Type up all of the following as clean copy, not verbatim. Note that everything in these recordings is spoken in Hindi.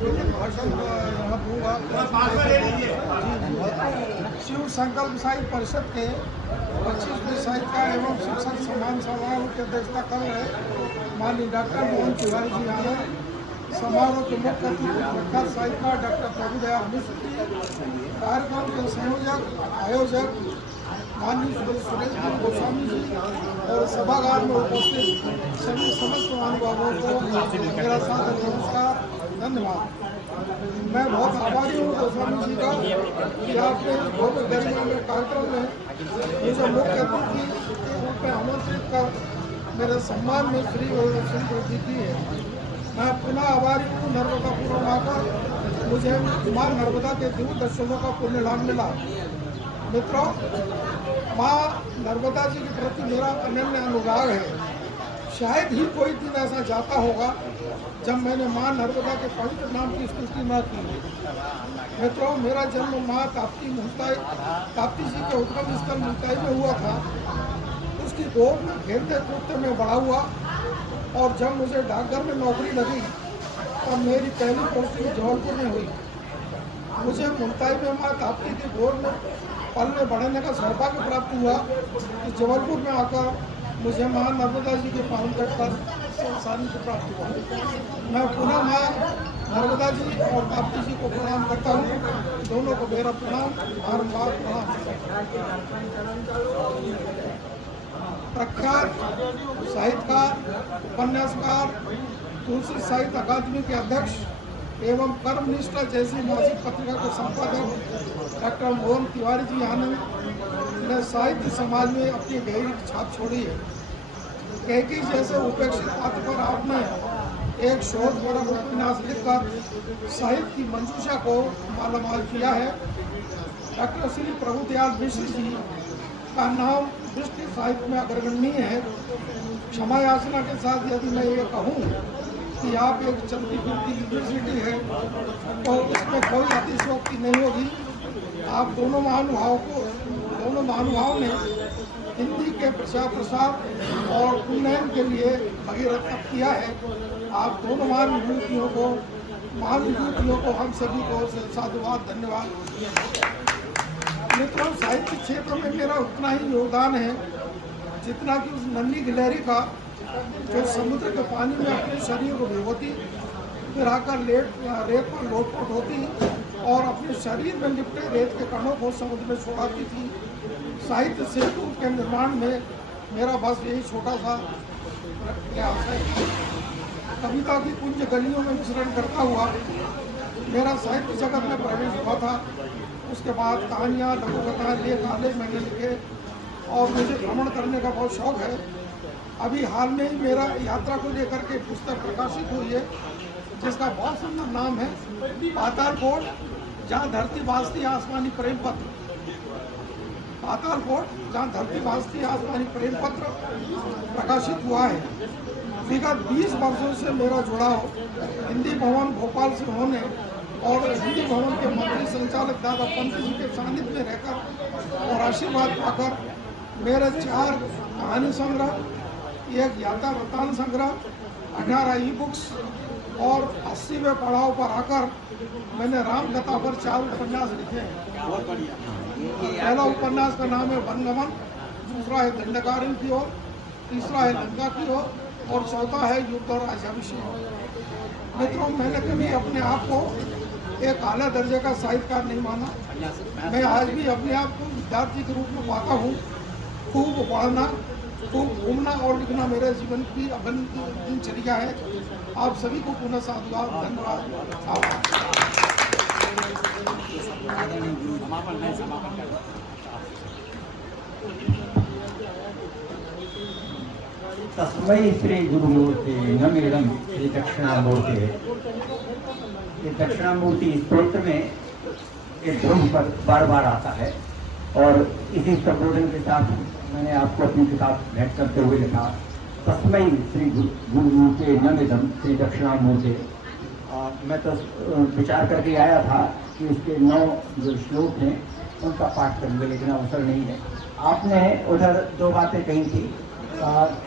भाषण यहाँ दूंगा। शिव संकल्प साहित्य परिषद के 25वें साहित्यकार एवं शिक्षक सम्मान समारोह की अध्यक्षता कर रहे माननीय डॉक्टर मोहन तिवारी जी आनंद, समारोह के मुख्य अतिथि प्रख्यात साहित्यकार डॉक्टर प्रभुदयाल मिश्र जी, कार्यक्रम के संयोजक आयोजक माननीय सुरेश गोस्वामी जी और सभागार में उपस्थित सभी समस्त महानुभावों को मेरा सादर नमस्कार, धन्यवाद। मैं बहुत आभारी हूँ गोस्वामी जी का कि आपने बहुत गरिमामय कार्यक्रम में मुझे मुख्य अतिथि के रूप में आमंत्रित कर मेरे सम्मान में श्री वृद्धि की है। मैं पुनः आभारी हूँ नर्मदा पूर्व आकर मुझे माँ नर्मदा के दिव्य दर्शनों का पुण्य लाभ मिला। मित्रों, माँ नर्मदा जी के प्रति मेरा अनन्य अनुराग है। शायद ही कोई दिन ऐसा जाता होगा जब मैंने माँ नर्मदा के पवित्र नाम की स्तुति न की। मित्रों, मेरा जन्म माँ ताप्ती जी के उद्गम स्थल मुल्ताई में हुआ था। उसकी गोद में खेलते कूदते में बड़ा हुआ और जब मुझे डाकघर में नौकरी लगी तब मेरी पहली पोस्टिंग जबलपुर में हुई। मुझे मुल्ताई में माँ ताप्ती की गोद में पलने बढ़ने का सौभाग्य प्राप्त हुआ कि जबलपुर में आकर मुझे माँ नर्मदा जी के पावन तट पर सानिध्य प्राप्त हुआ। मैं पुनः माँ नर्मदा जी और ताप्ती जी को प्रणाम करता हूँ। दोनों को मेरा प्रणाम, बारंबार प्रणाम। प्रख्यात साहित्यकार, उपन्यासकार, तुलसी साहित्य अकादमी के अध्यक्ष एवं कर्मनिष्ठा जैसी मासिक पत्रिका के संपादक डॉक्टर मोहन तिवारी जी आनंद ने साहित्य समाज में अपनी गहरी छाप छोड़ी है। कैकी जैसे उपेक्षित पात्र पर आपने एक शोधपरक उपन्यास लिखकर साहित्य की मंजूषा को मालामाल किया है। डॉक्टर श्री प्रभुदयाल मिश्र जी का नाम दृष्टि साहित्य में अग्रगण्य है। क्षमा याचना के साथ यदि मैं ये कहूँ कि आप एक चलती फिरती यूनिवर्सिटी है तो इसमें कोई अतिशयोक्ति नहीं होगी। आप दोनों महानुभावों ने हिंदी के प्रचार प्रसार और उन्नयन के लिए भगीरथ किया है। आप दोनों महान विभूतियों को हम सभी को साधुवाद, धन्यवाद। मित्रों, साहित्य क्षेत्र में मेरा उतना ही योगदान है जितना कि उस नन्ही गिलहरी का जो समुद्र के पानी में अपने शरीर को भिगोती, फिर आकर रेत पर लोटपोट होती और अपने शरीर में लिपटे रेत के कणों को समुद्र में छोड़ाती थी। साहित्य सेतु के निर्माण में मेरा बस यही छोटा सा प्रयास है। कविता की कुंज गलियों में विचरण करता हुआ मेरा साहित्य जगत में प्रवेश हुआ था। उसके बाद कहानियाँ, लघुकथाएँ, लेख आलेख मैंने लिखे और मुझे भ्रमण करने का बहुत शौक है। अभी हाल में ही मेरा यात्रा को लेकर के पुस्तक प्रकाशित हुई है जिसका बहुत सुंदर नाम है पाताल कोट, जहाँ धरती भासती आसमानी प्रेम पत्र। पाताल कोट, जहाँ धरती भासती आसमानी प्रेम पत्र प्रकाशित हुआ है। विगत 20 वर्षों से मेरा जुड़ाव हिंदी भवन भोपाल से होने और हिंदी भवन के मंत्री संचालक दादा पंत जी के सानिध्य में रहकर और आशीर्वाद पाकर मेरे 4 कहानी संग्रह, एक यात्रा वृत्तांत संग्रह, 18 ई बुक्स और 80वें पड़ाव पर आकर मैंने राम कथा पर 4 उपन्यास लिखे हैं। पहला उपन्यास का नाम है वनगमन, दूसरा है दंडकारण्य की ओर, तीसरा है लंका की ओर और चौथा है युद्ध और राज्याभिषेक। मित्रों, मैंने कभी अपने आप को एक आला दर्जे का साहित्यकार नहीं माना। मैं आज भी अपने आप को विद्यार्थी के रूप में पाता हूँ। खूब पढ़ना, खूब घूमना और लिखना मेरे जीवन की अभिन्न दिनचर्या है। आप सभी को पुनः साधुवाद, धन्यवाद, आभार। तस्मै श्री गुरुमूर्ति नमेरम श्री दक्षिणामूर्ति। ये दक्षिणामूर्ति स्त्रोत्र में एक ध्रुव पर बार बार आता है और इसी संबोधन के साथ मैंने आपको अपनी किताब भेंट करते हुए लिखा, तस्मै श्री गुरुमूर्ति नमेरम श्री दक्षिणामूर्ति। मैं तो विचार करके आया था कि इसके 9 जो श्लोक हैं उनका पाठ करूँगा, लेकिन अवसर नहीं है। आपने उधर 2 बातें कही थी।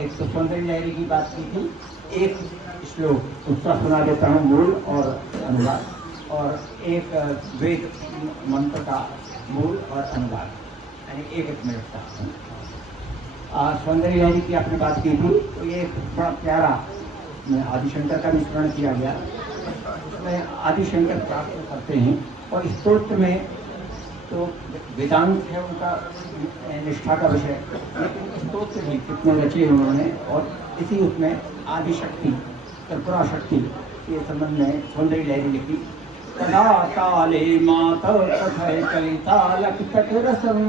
एक तो सौंदर्य लहरी की बात की थी, एक श्लोक उसका सुना देता हूँ, मूल और अनुवाद, और एक वेद मंत्र का मूल और अनुवाद, यानी एक मिनट का। सौंदर्य लहरी की आपने बात की थी, तो ये बड़ा प्यारा आदिशंकर का भी स्मरण किया गया। उसमें आदिशंकर प्रार्थना करते हैं, और स्तोत्र में तो वेदांत है उनका निष्ठा का विषय, लेकिन स्तोत्र भी कितने रचे उन्होंने, और इसी उसमें आदिशक्ति, त्रिपुरा शक्ति के संबंध में सौंदर्य लहरी लिखी। कदा काले माता कथय कलितालक तटरसम,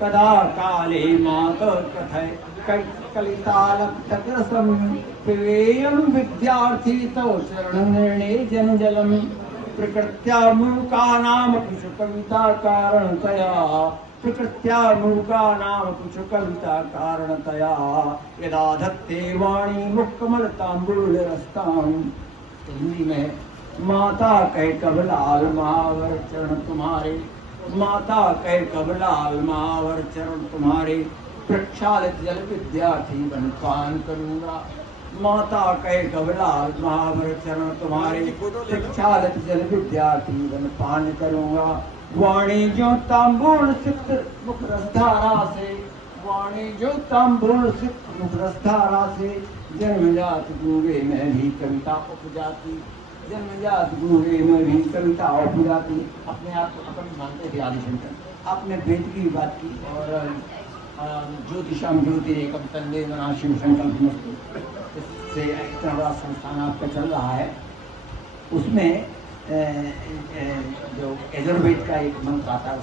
कदा काले माता कथय कलितालक तटरसम, पिबेयं विद्यार्थी तव चरण निर्णे जनजलम, प्रकृत्या मूकानाम कुछ कविता कारणतया, प्रकृत्या मूकानाम कुछ कविता कारणतया, यदा धत्ते वाणी मुखकमलतांबूलरस्तां। हिंदी में माता कह कबलाल महावर चरण तुम्हारे, माता कह कबलाल महावर चरण तुम्हारे, प्रक्षालित जल विद्यार्थी बन पान करूंगा। माता कह कबलाल महावर चरण तुम्हारे, प्रक्षालित जल विद्यार्थी बन पान करूंगा। वाणी जो तांबूल सिक्त मुख रसधारा से, वाणी जो तांबूल सिक्त मुख रसधारा से, जन्मजात गूंगे में भी कविता उपजाती, जन्मजात गूंगे में भी कविता उपजाती। अपने आप को अपन मानते थे आदिशंकर। आपने वेद की बात की, और ज्योतिषाम ज्योति एकम तन्मे मना शिव संकल्पमस्तु, इससे इतना बड़ा संस्थान आपका चल रहा है। उसमें जो यजुर्वेद का एक मंत्र आता है,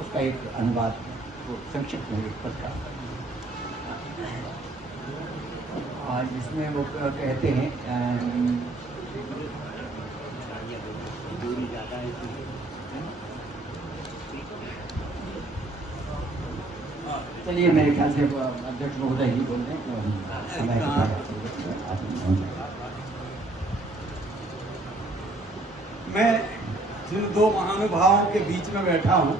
उसका एक अनुवाद संक्षिप्त में पद का, जिसमें वो कहते हैं, चलिए मेरे ख्याल से अध्यक्ष महोदय ही बोल रहे हैं। मैं जिन दो महानुभावों के बीच में बैठा हूँ,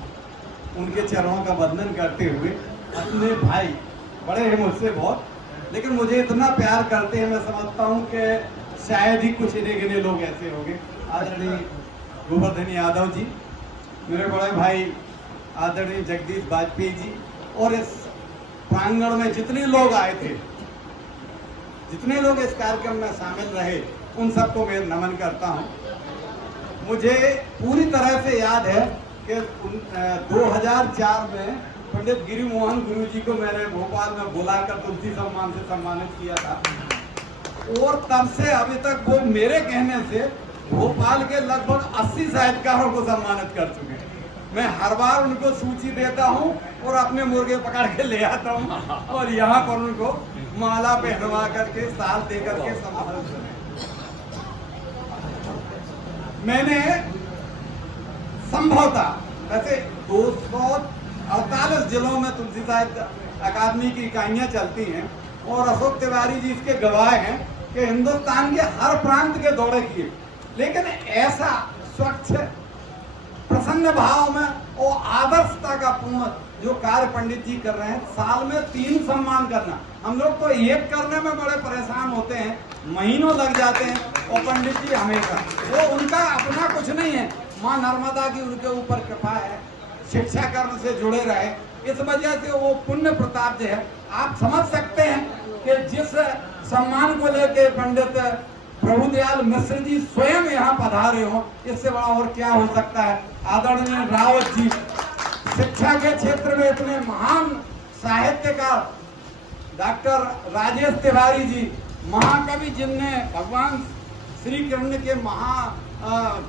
उनके चरणों का वंदन करते हुए, अपने भाई बड़े हैं मुझसे बहुत, लेकिन मुझे इतना प्यार करते हैं, मैं समझता हूँ कि शायद ही कुछ इन्हें गिने लोग ऐसे होंगे। आदरणीय गोवर्धन यादव जी, मेरे बड़े भाई आदरणीय जगदीश वाजपेयी जी, और इस प्रांगण में जितने लोग आए थे, जितने लोग इस कार्यक्रम में शामिल रहे, उन सबको मैं नमन करता हूं। मुझे पूरी तरह से याद है कि 2004 में पंडित गिरि मोहन गुरु जी को मैंने भोपाल में बुलाकर तुलसी सम्मान से सम्मानित किया था, और तब से अभी तक वो मेरे कहने से भोपाल के लगभग 80 साहित्यकारों को सम्मानित कर चुके हैं। मैं हर बार उनको सूची देता हूं और अपने मुर्गे पकड़ के ले आता हूं, और यहाँ पर उनको माला पहनवा करके, साल दे करके सम्मानित करें। मैंने संभवतः वैसे 248 जिलों में तुलसी साहित्य अकादमी की इकाइयां चलती हैं, और अशोक तिवारी जी इसके गवाह हैं कि हिंदुस्तान के हर प्रांत के दौरे किए, लेकिन ऐसा स्वच्छ प्रसन्न भाव में और आदर्शता का पूर्ण जो कार्य पंडित जी कर रहे हैं, साल में 3 सम्मान करना, हम लोग तो एक करने में बड़े परेशान होते हैं, महीनों लग जाते हैं, और पंडित जी हमेशा, वो उनका अपना कुछ नहीं है, माँ नर्मदा की उनके ऊपर कृपा है, शिक्षा कर्म से जुड़े रहे, इस वजह से वो पुण्य प्रताप जो है, आप समझ सकते हैं कि जिस सम्मान को लेके पंडित प्रभुदयाल मिश्र जी स्वयं यहाँ पधारे हो, इससे बड़ा और क्या हो सकता है। आदरणीय रावत जी, शिक्षा के क्षेत्र में इतने महान साहित्यकार डॉक्टर राजेश तिवारी जी, महाकवि जिनने भगवान श्री कृष्ण के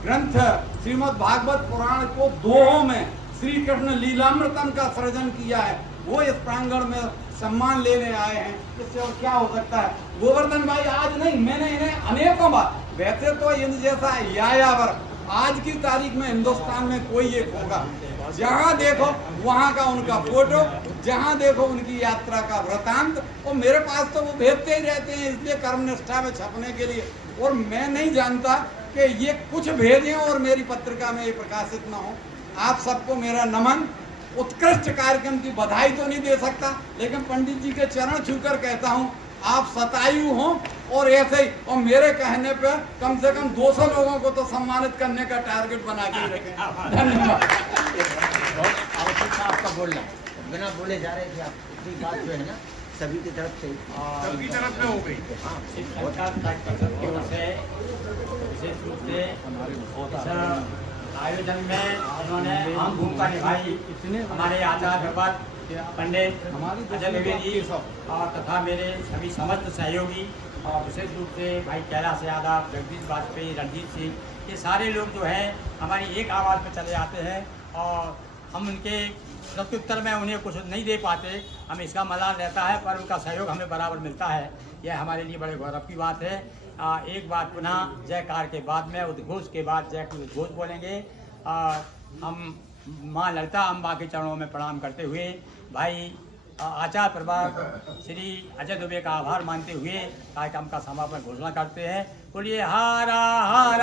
ग्रंथ श्रीमद् भागवत पुराण को दोहों में श्री कृष्ण लीलामृतम का सृजन किया है, वो इस प्रांगण में सम्मान लेने आए हैं, इससे और क्या हो सकता है। गोवर्धन भाई आज नहीं, मैंने इन्हें अनेकों बार, वैसे तो इन जैसा यायावर आज की तारीख में हिंदुस्तान में कोई एक होगा, जहां देखो वहां का उनका फोटो, जहां देखो उनकी यात्रा का वृतांत, और मेरे पास तो वो भेजते ही रहते हैं, इसलिए कर्मनिष्ठा में छपने के लिए, और मैं नहीं जानता कि ये कुछ भेजें और मेरी पत्रिका में ये प्रकाशित ना हो। आप सबको मेरा नमन, उत्कृष्ट कार्यक्रम की बधाई तो नहीं दे सकता, लेकिन पंडित जी के चरण छूकर कहता हूं आप शतायु हो और ऐसे ही, और मेरे कहने पे कम से कम 200 लोगों को तो सम्मानित करने का टारगेट बना के रखें। धन्यवाद। बहुत आवश्यक था आपका बोलना, बिना बोले जा रहे थे आप, इतनी बात जो है ना सभी की तरफ से सबकी तरफ में हो गई। हाँ विशेष रूप से इस आयोजन में उन्होंने अहम भूमिका निभाई। हमारे आचार्य भगवत पंडित अजय द्विवेदी जी और तथा मेरे सभी समस्त सहयोगी और विशेष रूप से भाई कैलाश यादव, जगदीश वाजपेयी, रणजीत सिंह, ये सारे लोग जो हैं हमारी एक आवाज़ पर चले आते हैं और हम उनके प्रत्युत्तर में उन्हें कुछ नहीं दे पाते, हम इसका मलाल रहता है, पर उनका सहयोग हमें बराबर मिलता है। यह हमारे लिए बड़े गौरव की बात है। एक बात पुनः जयकार के बाद में उद्घोष के बाद जय उद्घोष बोलेंगे। हम माँ ललिता अम्बा के चरणों में प्रणाम करते हुए भाई आचार्य परिवार श्री अजय दुबे का आभार मानते हुए कार्यक्रम का समापन घोषणा करते हैं। बोलिए हर हर